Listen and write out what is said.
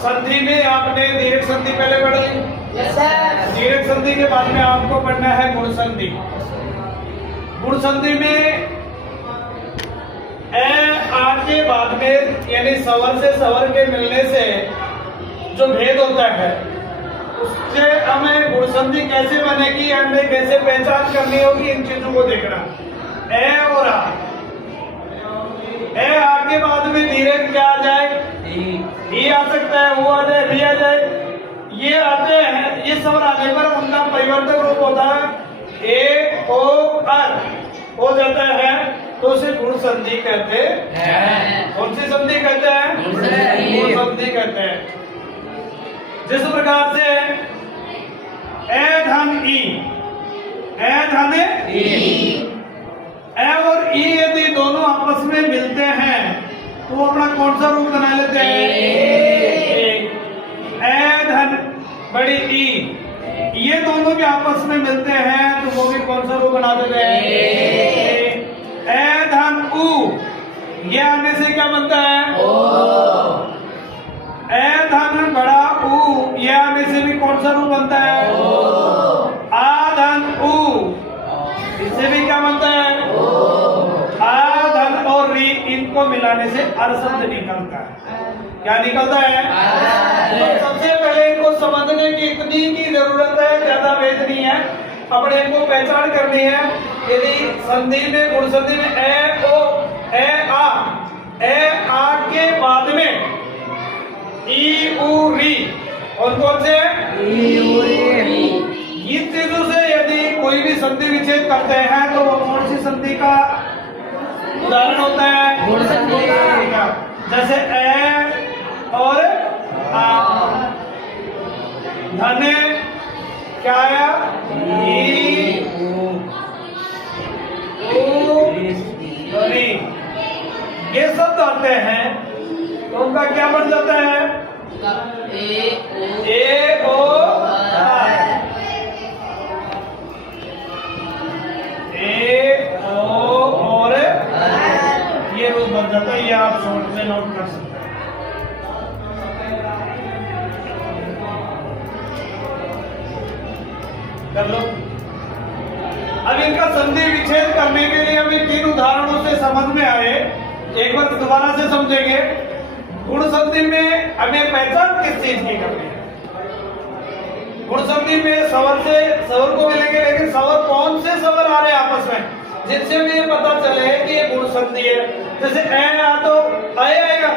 संधि में आपने दीर्घ संधि पहले पढ़ ली। Yes sir. दीर्घ संधि के बाद में आपको पढ़ना है गुण संधि। गुण संधि में आ के बाद में यानी स्वर से स्वर के मिलने से जो भेद होता है उससे हमें गुण संधि कैसे बनेगी, हमें कैसे पहचान करनी होगी, इन चीजों को देखना। ए और आ, ए आ के बाद में धीरे क्या आ जाए, ई आ सकता है, वो आ जाए, भी आ जाए, ये आते हैं। ये स्वर आने पर उनका परिवर्तक रूप होता है ए ओ अर हो जाता है, तो उसे गुण संधि कहते हैं। कौन सी संधि कहते हैं? गुण संधि कहते हैं। जिस प्रकार से ए धन ई, ए धन ई, ए और ई यदि दोनों आपस में मिलते हैं तो वो अपना कौन सा रूप बना लेते हैं? ए धन बड़ी ई, ये दोनों भी आपस में मिलते हैं तो वो भी कौन सा रूप बना देते हैं? ए धन उ, ये आने से क्या बनता है? ओ। ए धन बड़ा उ, ये आने से भी कौन सा रूप बनता है? ओ। आ धन उ, इससे भी क्या बनता है? ओ। आ धन और री, इनको मिलाने से अर शब्द निकलता है। क्या निकलता है? तो सबसे पहले इनको समझने की इतनी की जरूरत है, ज्यादा वेद नहीं है, अपने को पहचान करनी है। यदि संधि में गुण संधि में ए ओ ए आ के बाद में ई उ री, और कौन से ई उ री, इन चीजों से यदि कोई भी संधि विच्छेद करते हैं तो वो कौन सी संधि का उदाहरण होता है? गुण संधि का। जैसे ए और आ, धने क्या आया? ई उ री, ये शब्द आते हैं तो उनका क्या बन जाता है? ए ओ ए ओ और ये रूप बन जाता है। ये आप शॉर्ट में नोट कर सकते हैं। कर लो। अब इनका संधि विच्छेद करने के लिए हमें 3 उदाहरणों से समझ में आए, एक बार दोबारा से समझेंगे। गुण संधि में हमें पहचान किस चीज की करनी है? गुण संधि में स्वर से स्वर को मिलेंगे, लेकिन स्वर कौन से स्वर आ रहे हैं आपस में, जिससे भी ये पता चले कि ये गुण संधि है। जैसे ए आ तो आए आएगा,